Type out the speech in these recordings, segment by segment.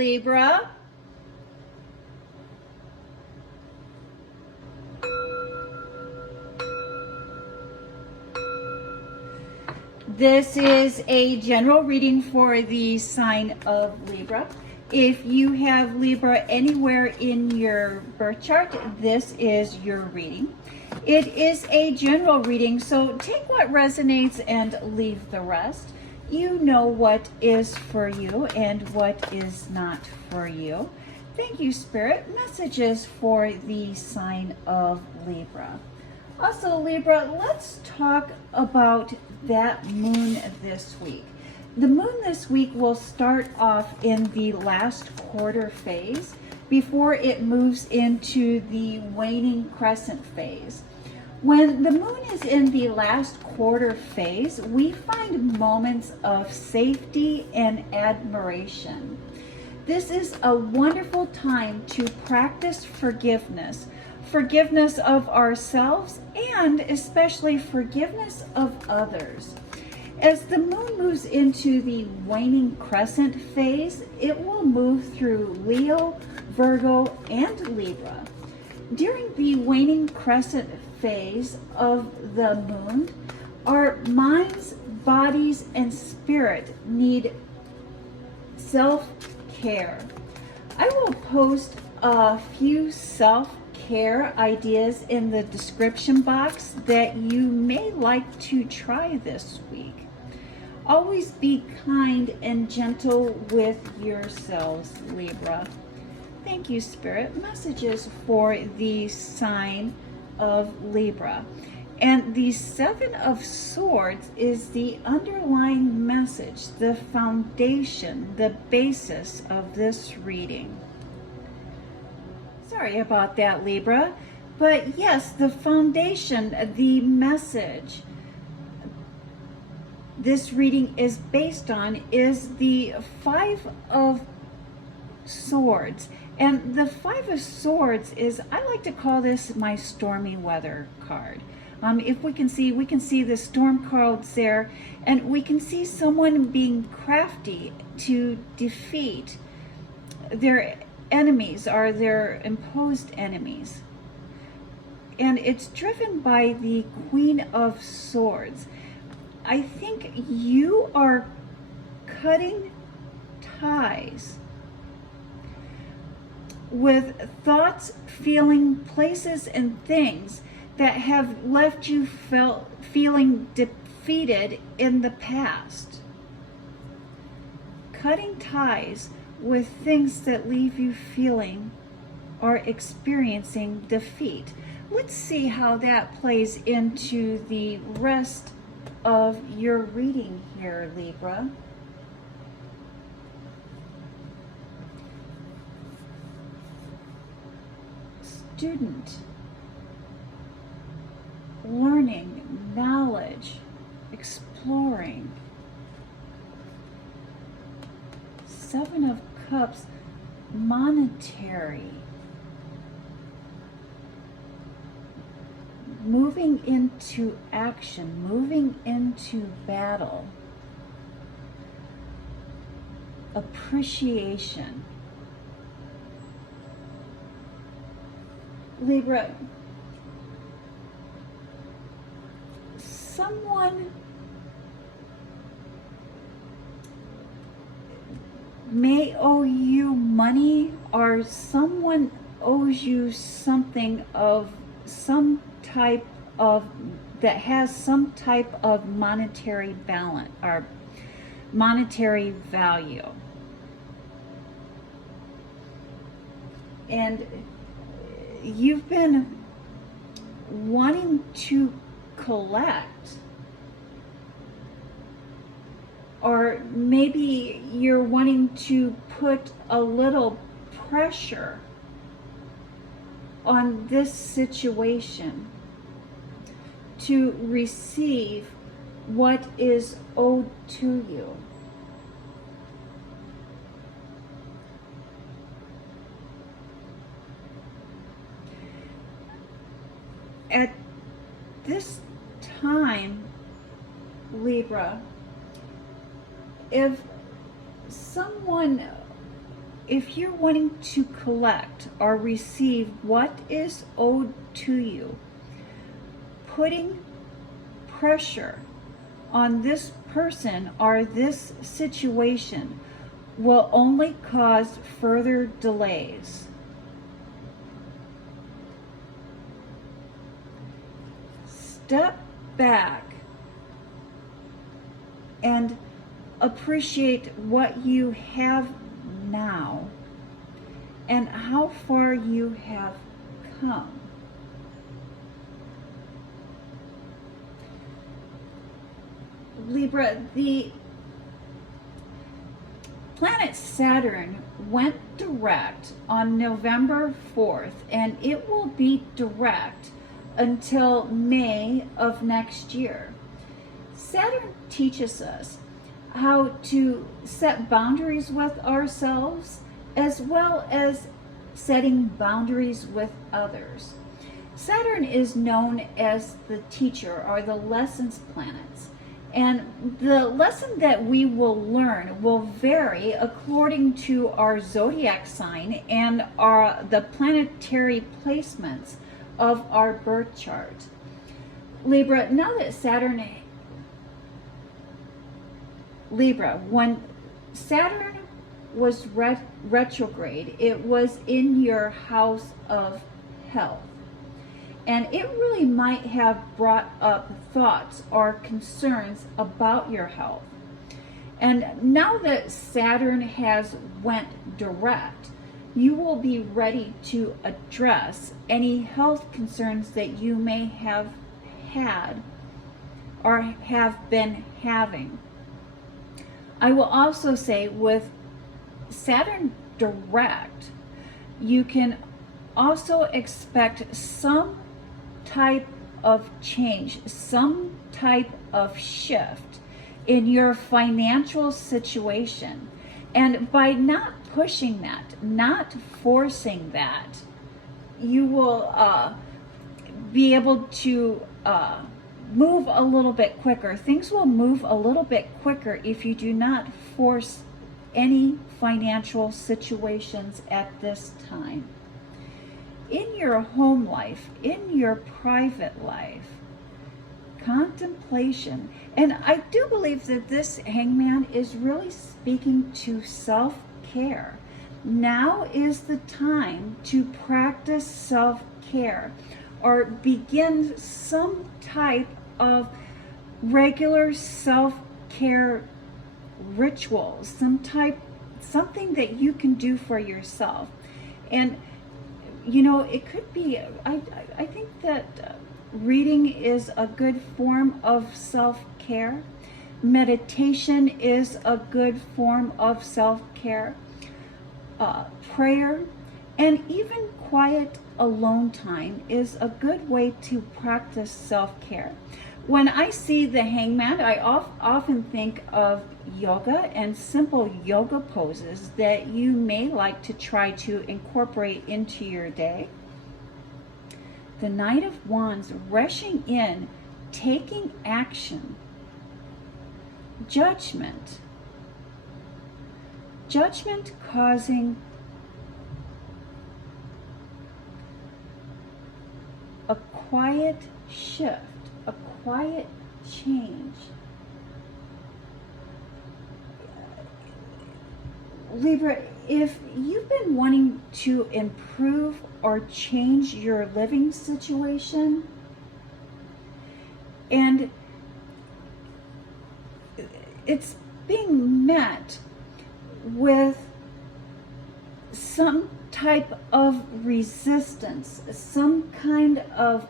Libra. This is a general reading for the sign of Libra. If you have Libra anywhere in your birth chart, this is your reading. It is a general reading, so take what resonates and leave the rest. You know what is for you and what is not for you. Thank you, Spirit. Messages for the sign of Libra. Also, Libra, let's talk about that moon this week. The moon this week will start off in the last quarter phase before it moves into the waning crescent phase. When the moon is in the last quarter phase, we find moments of safety and admiration. This is a wonderful time to practice forgiveness. Forgiveness of ourselves and especially forgiveness of others. As the moon moves into the waning crescent phase, it will move through Leo, Virgo, and Libra. During the waning crescent phase of the moon, our minds, bodies, and spirit need self-care. I will post a few self-care ideas in the description box that you may like to try this week. Always be kind and gentle with yourselves, Libra. Thank you, Spirit. Messages for the sign of Libra. And the Seven of Swords is the underlying message, the foundation, the basis of this reading. Sorry about that, Libra. But yes, the foundation, the message this reading is based on is the Five of Swords. And the Five of Swords is, I like to call this my stormy weather card. If we can see the storm clouds there, and we can see someone being crafty to defeat their enemies or their imposed enemies. And it's driven by the Queen of Swords. I think you are cutting ties with thoughts, feeling, places, and things that have left you feeling defeated in the past. Cutting ties with things that leave you feeling or experiencing defeat. Let's see how that plays into the rest of your reading here, Libra. Student, learning, knowledge, exploring. Seven of Cups, monetary. Moving into action, moving into battle. Appreciation. Libra, someone may owe you money, or someone owes you something of some type of, that has some type of monetary balance or monetary value. And you've been wanting to collect, or maybe you're wanting to put a little pressure on this situation to receive what is owed to you. At this time, Libra, if someone if you're wanting to collect or receive what is owed to you, putting pressure on this person or this situation will only cause further delays. Step back and appreciate what you have now and how far you have come. Libra, the planet Saturn went direct on November 4th, and it will be direct until May of next year. Saturn teaches us how to set boundaries with ourselves as well as setting boundaries with others. Saturn is known as the teacher or the lessons planets. And the lesson that we will learn will vary according to our zodiac sign and the planetary placements of our birth chart. Libra, now that Libra, when Saturn was retrograde, it was in your house of health. And it really might have brought up thoughts or concerns about your health. And now that Saturn has went direct, you will be ready to address any health concerns that you may have had or have been having. I will also say with Saturn direct, you can also expect some type of change, some type of shift in your financial situation. And by not pushing that, not forcing that, you will be able to move a little bit quicker. Things will move a little bit quicker if you do not force any financial situations at this time. In your home life, in your private life, contemplation. And I do believe that this hangman is really speaking to self-care. Now is the time to practice self-care or begin some type of regular self-care rituals, something that you can do for yourself. And you know, it could be, I think that reading is a good form of self-care. Meditation is a good form of self-care. Prayer and even quiet alone time is a good way to practice self-care. When I see the hangman, I often think of yoga and simple yoga poses that you may like to try to incorporate into your day. The Knight of Wands, rushing in, taking action. Judgment. Judgment causing a quiet shift, a quiet change. Libra, if you've been wanting to improve or change your living situation, and it's being met with some type of resistance, some kind of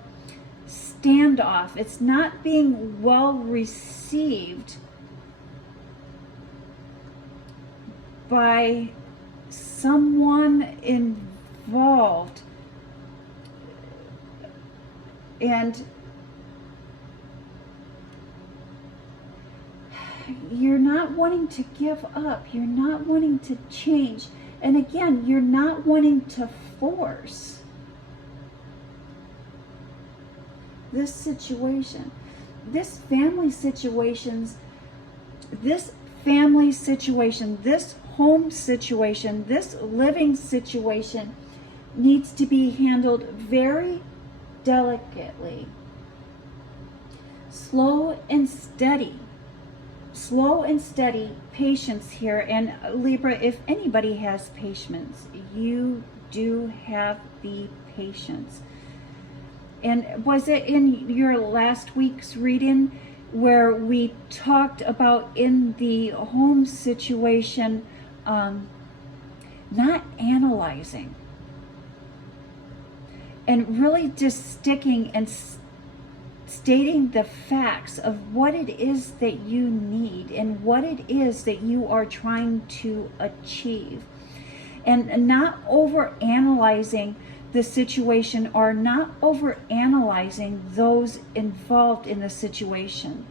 standoff, it's not being well received by someone involved, and you're not wanting to give up, you're not wanting to change, and again, you're not wanting to force this situation, this family situation, this home situation, this living situation needs to be handled very delicately. Slow and steady. Slow and steady, patience here. And Libra, if anybody has patience, you do have the patience. And was it in your last week's reading where we talked about in the home situation, not analyzing and really just sticking and stating the facts of what it is that you need and what it is that you are trying to achieve, and not over analyzing the situation or not over analyzing those involved in the situation.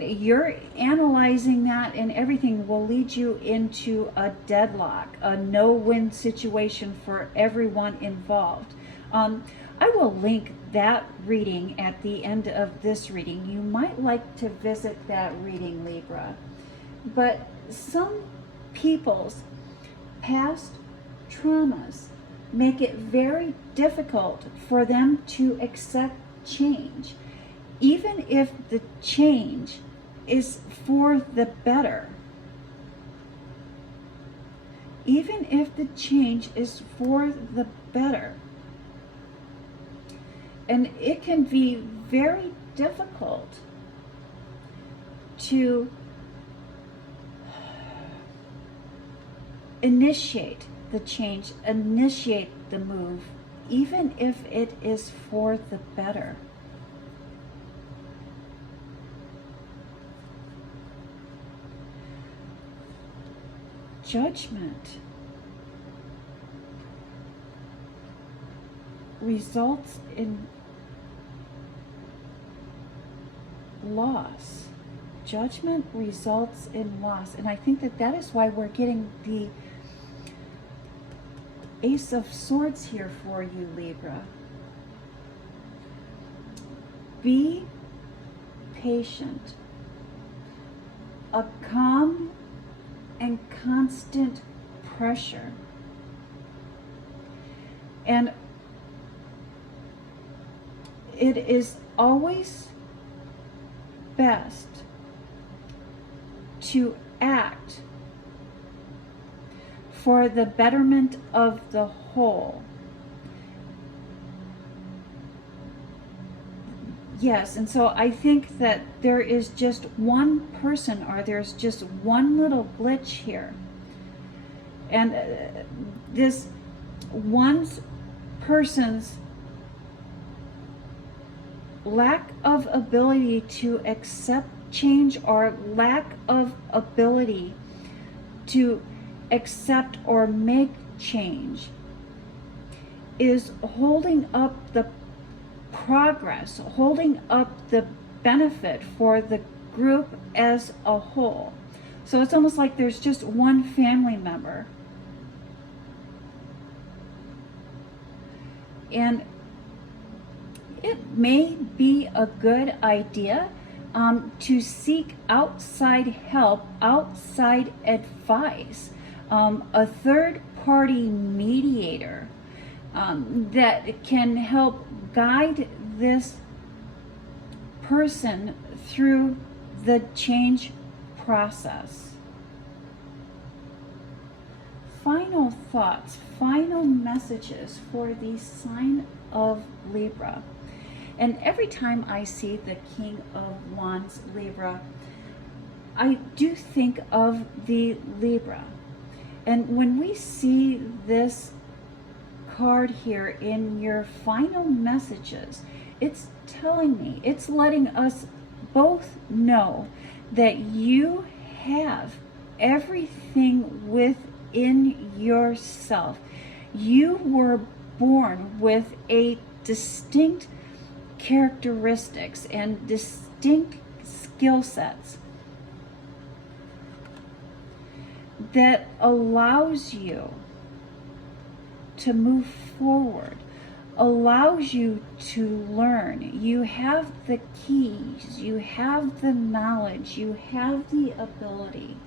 You're analyzing that, and everything will lead you into a deadlock, a no-win situation for everyone involved. I will link that reading at the end of this reading. You might like to visit that reading, Libra. But some people's past traumas make it very difficult for them to accept change, even if the change is for the better. Even if the change is for the better. And it can be very difficult to initiate the change, initiate the move, even if it is for the better. Judgment results in loss. Judgment results in loss. And I think that that is why we're getting the Ace of Swords here for you, Libra. Be patient. A calm and constant pressure. And it is always best to act for the betterment of the whole. Yes, and so I think that there is just one person, or there's just one little glitch here. And this one person's lack of ability to accept change, or lack of ability to accept or make change, is holding up the progress, holding up the benefit for the group as a whole. So it's almost like there's just one family member. And it may be a good idea to seek outside help, outside advice, a third-party mediator that can help guide this person through the change process. Final thoughts, final messages for the sign of Libra. And every time I see the King of Wands, Libra, I do think of the Libra. And when we see this card here in your final messages, it's telling me, it's letting us both know that you have everything within yourself. You were born with a distinct characteristics and distinct skill sets that allows you to move forward, allows you to learn. You have the keys, you have the knowledge, you have the ability.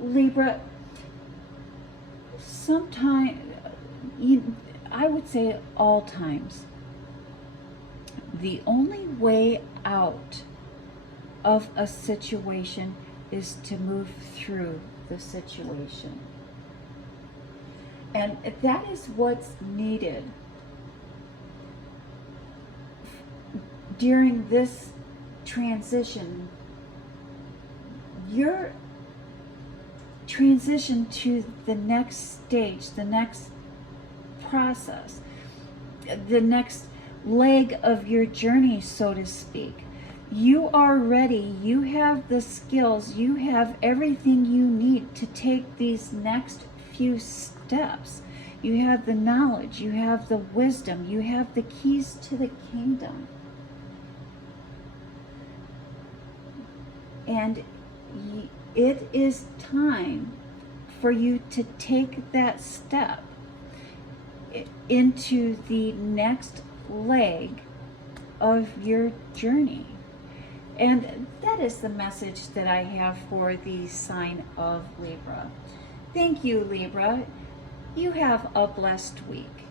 Libra, sometimes, I would say at all times, the only way out of a situation is to move through the situation. And that is what's needed during this transition. Your transition to the next stage, the next process, the next leg of your journey, so to speak. You are ready. You have the skills. You have everything you need to take these next few steps. You have the knowledge. You have the wisdom. You have the keys to the kingdom. And it is time for you to take that step into the next leg of your journey. And that is the message that I have for the sign of Libra. Thank you, Libra. You have a blessed week.